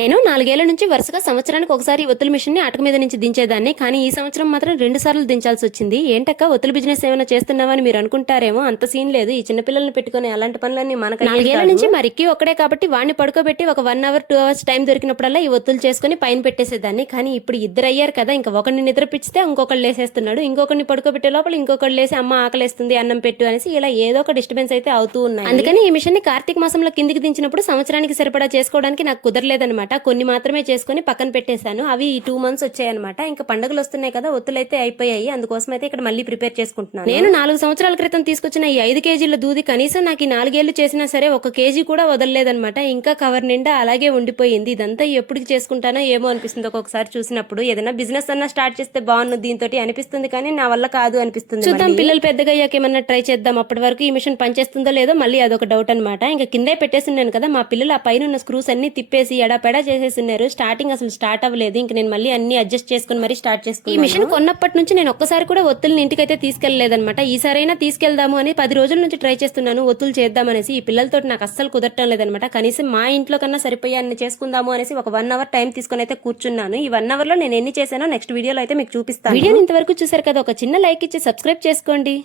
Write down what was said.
నేను నాలుగేళ్ళ నుంచి వరుసగా సంవత్సరానికి ఒకసారి ఒత్తుల మిషన్ని అటక మీద నుంచి దించేదాన్ని కానీ ఈ సంవత్సరం మాత్రం రెండు సార్లు దించాల్సి వచ్చింది. ఏంటక్క ఒత్తుల బిజినెస్ ఏమైనా చేస్తున్నావా అని మీరు అనుకుంటారేమో అంత సీన్ లేదు. ఈ చిన్న పిల్లల్ని పెట్టుకుని అలాంటి పనులన్నీ మనకు నాలుగేళ్ళ నుంచి మరికి ఒక్కడే కాబట్టి వాడిని పడుకోబెట్టి ఒక one hour two hours time దొరికినప్పుడల్లా ఈ ఒత్తులు చేసుకుని పైన పెట్టేసేదాన్ని. కానీ ఇప్పుడు ఇద్దరు అయ్యారు కదా ఇంకా ఒకరిని నిద్రపిచ్చితే ఇంకొకళ్ళు లేసేస్తున్నాడు. ఇంకొకరిని పడుకోబెట్టే లోపల ఇంకొకళ్ళు లేసి అమ్మ ఆకలేస్తుంది అన్నం పెట్టు అనేసి ఇలా ఏదో ఒక డిస్టర్బెన్స్ అయితే అవుతూ ఉన్నాయి. అందుకని ఈ మిషన్ని కార్తీక మాసంలో కిందికి దించినప్పుడు సంవత్సరానికి సరిపడా చేసుకోవడానికి నాకు కుదరలేదన్నమాట. కొన్ని మాత్రమే చేసుకుని పక్కన పెట్టేశాను. అవి ఈ టూ మంత్స్ వచ్చాయన్నమాట. ఇంకా పండుగలు వస్తున్నాయి కదా ఒత్తులైతే అయిపోయాయి. అందుకోసం అయితే ఇక్కడ మళ్ళీ ప్రిపేర్ చేసుకుంటున్నాను. నేను నాలుగు సంవత్సరాల క్రితం తీసుకొచ్చిన ఈ ఐదు కేజీల దూది కనీసం నాకు ఈ నాలుగేళ్ళు చేసినా సరే ఒక కేజీ కూడా వదలలేదన్నమాట. ఇంకా కవర్ నిండా అలాగే ఉండిపోయింది. ఇదంతా ఎప్పుడు చేసుకుంటానో ఏమో అనిపిస్తుంది. ఒక్కొక్కసారి చూసినప్పుడు ఏదైనా బిజినెస్ అన్నా స్టార్ట్ చేస్తే బాగుంది దీంతో అనిపిస్తుంది కానీ నా వల్ల కాదు అనిపిస్తుంది చూద్దాం పిల్లలు పెద్దగా అయ్యాక ఏమన్నా ట్రై చేద్దాం. అప్పటి వరకు ఈ మిషన్ పనిచేస్తుందో లేదో మళ్ళీ అదొక డౌట్ అనమాట ఇంకా కిందే పెట్టేస్తున్నాను కదా మా పిల్లలు ఆ పైన ఉన్న స్క్రూస్ అన్ని తిప్పేసి ఎడాపెడా చేసేస్తున్నారు. స్టార్టింగ్ అసలు స్టార్ట్ అవ్వలేదు. ఇంక నేను మళ్ళీ అన్ని అడ్జస్ట్ చేసుకుని మరీ స్టార్ట్ చేసుకున్నాను ఈ మిషన్ కొన్నప్పటి నుంచి నేను ఒక్కసారి కూడా ఒత్తుల్ని ఇంటికైతే తీసుకెళ్ళలేదన్నమాట ఈసారైనా తీసుకెళ్దాము అని పది రోజుల నుంచి ట్రై చేస్తున్నాను. ఒత్తులు చేద్దామనేసి ఈ పిల్లలతో నాకు అస్సలు కుదరటం లేదనమాట కనీసం మా ఇంట్లో కన్నా సరిపోయే అన్ని చేసుకుందాము అనేసి ఒక వన్ అవర్ టైం తీసుకుని అయితే కూర్చున్నాను. ఈ వన్ అవర్లో నేను ఎన్ని చేశానో నెక్స్ట్ వీడియోలో అయితే మీకు చూపిస్తాను. వీడియోని ఇంతవరకు చూసారు కదా? ఒక చిన్న లైక్ ఇచ్చి సబ్స్క్రైబ్ చేసుకోండి.